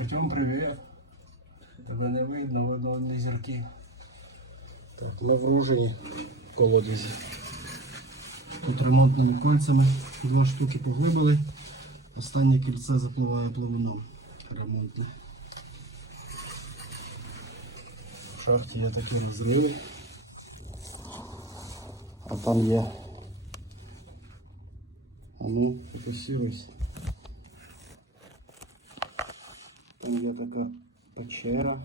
Артем, привіт. Тебе не видно, видно одні зірки. Так, ми в Ружині колодязі. Тут ремонтними кольцями два штуки поглибили. Останнє кільце запливає пливуном. Ремонтне. В шахті є такі розриви. А там є. А ну, фокусируйся. Там є така печера.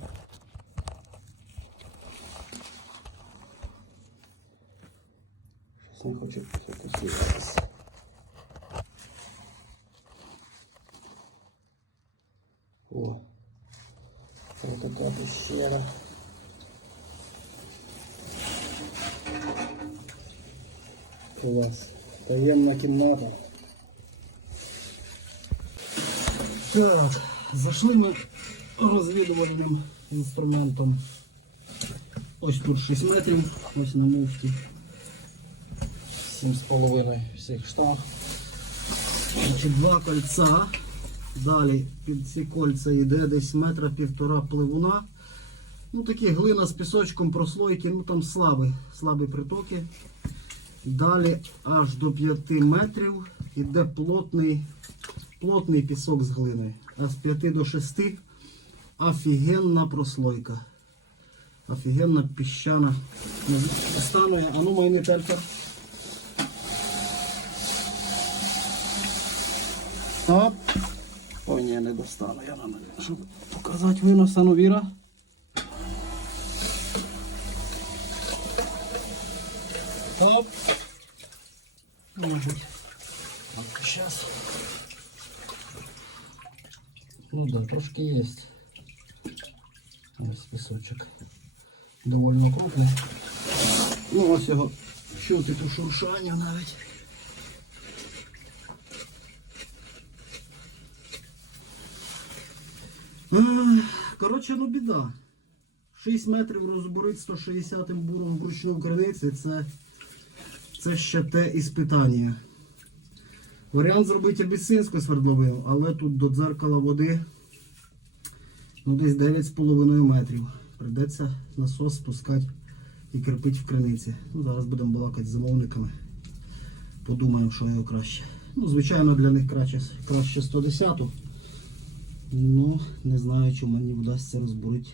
Щось не хочу фокусуватися. О, це така пещера. Клас. Таємна кімната. Так, Зайшли ми розвідувальним інструментом. Ось тут 6 метрів, ось на муфті. 7,5 всіх штах. Значить, два кольця. Далі під ці кольця йде десь метра півтора пливуна. Ну такі глина з пісочком прослойки, ну там слабі, слабі притоки. Далі аж до 5 метрів йде плотний, плотний пісок з глиною. А з 5 до 6 офігенна прослойка. Офігенна піщана. Стану а ну майни тепер. Оп. Ой, ні, не достану я мене. Щоб показати винос, а ну Віра. Оп. Может. Сейчас. Ну да, трошки есть. Ось пісочок. Довольно крупний. Ну ось його чути по шуршанню навіть. Коротше, ну біда. 6 метрів розборить 160 буром вручну в криниці, це, це ще те іспитання. Варіант зробити абісинську свердловину, але тут до дзеркала води ну, десь 9,5 метрів. Придеться насос спускати і кирпити в криниці. Ну, зараз будемо балакати з замовниками. Подумаємо, що його краще. Ну, звичайно, для них краще, краще 110. Ну, не знаю, чи мені вдасться розбурити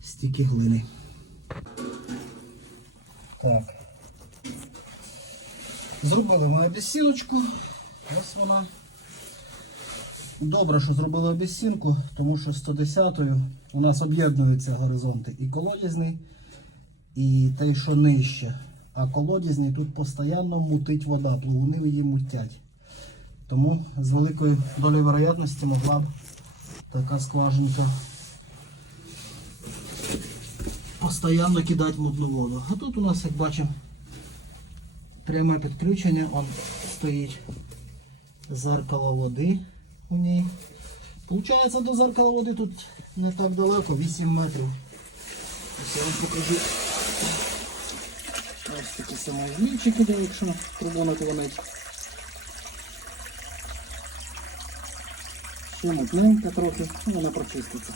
стільки глини. Так. Зробили ми обіціночку. Ось вона. Добре, що зробили обіцінку, тому що 110-ю у нас об'єднуються горизонти і колодязний, і той, що нижче. А колодязний тут постійно мутить вода, пливуни її мутять. Тому з великою долею вероятності могла б така скважинка постійно кидати мутну воду. А тут у нас, як бачимо, пряме підключення, он стоїть зеркало води у ній. Получається до зеркала води тут не так далеко, 8 метрів. Ось я вам покажу. Ось такі самозмільчики, де якщо трубу наклонить. Ще мутненька трохи, ну, вона прочиститься.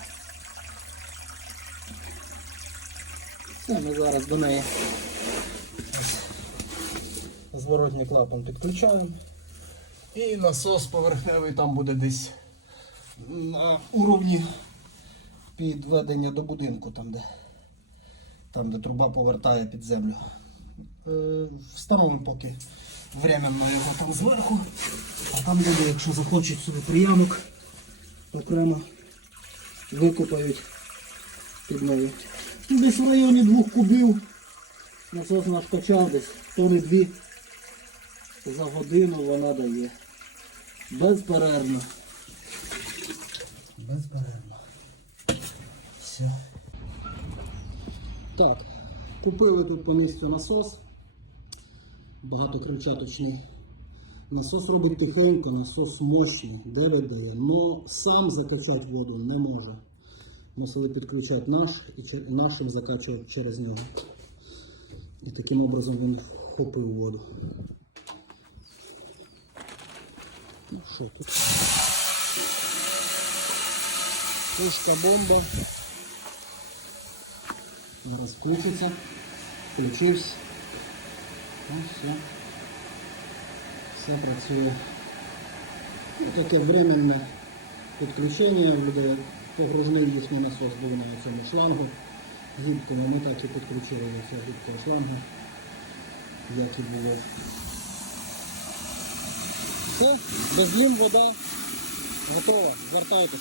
Все, ми зараз до неї зворотній клапан підключаємо. І насос поверхневий там буде десь на уровні підведення до будинку, там де, там, де труба повертає під землю. Е, встановимо поки временно його там зверху, а там люди, якщо захочуть собі приямок, окремо викопають під. Ну, Десь в районі двох кубів насос наш качав десь тони дві за годину вона дає. Безперервно. Безперервно. Все. Так, купили тут по насос. Багатокрильчаточний. Насос робить тихенько, насос мощний, 9 дає, але сам закачати воду не може. Мусили підключати наш і нашим закачувати через нього. І таким образом він вхопив воду. Ну? Пушка бомба. Зараз включиться. Включився. Ну, все. Все працює. Ну, таке временне підключення. Буде погружний їхній насос був на цьому шлангу. Гібкому ми так і підключили до цього гібкого шлангу. Як і було. Все, бездім вода. Готова. Звертайтесь.